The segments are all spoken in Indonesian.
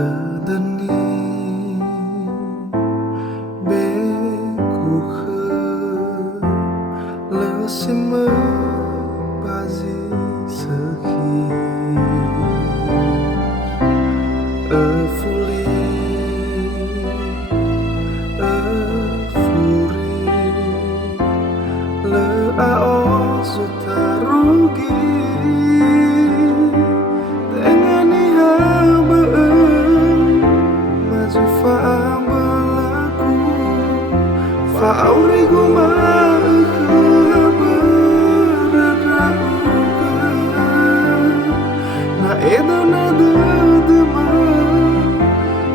Tedeni bekuhe lesime pazi sehi efuli efuri le ao sutarugi tengani habe maju faam belaku faurigu na edo na dema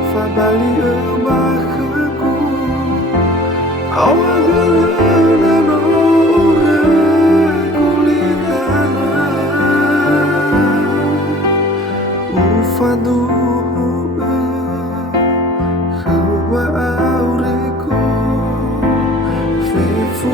fa bali bahaku awagalana no kulitana ufadu hawa aureku fefu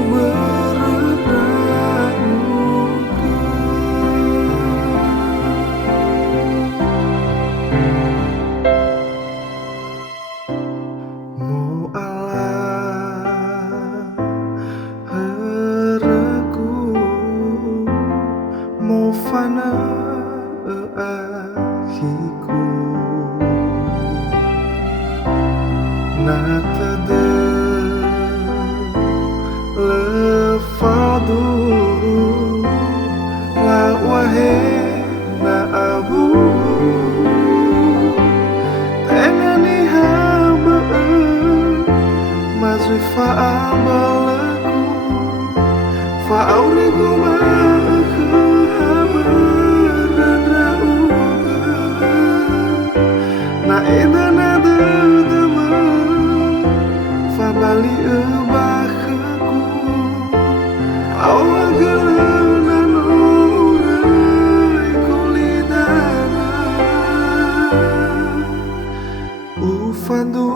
fana ahiku natada lefadu la wahe na abu tengani hamba mazui fa abalaku fa aurigu na eda na dema fa bali bahaku awagalana no kulidana ufadu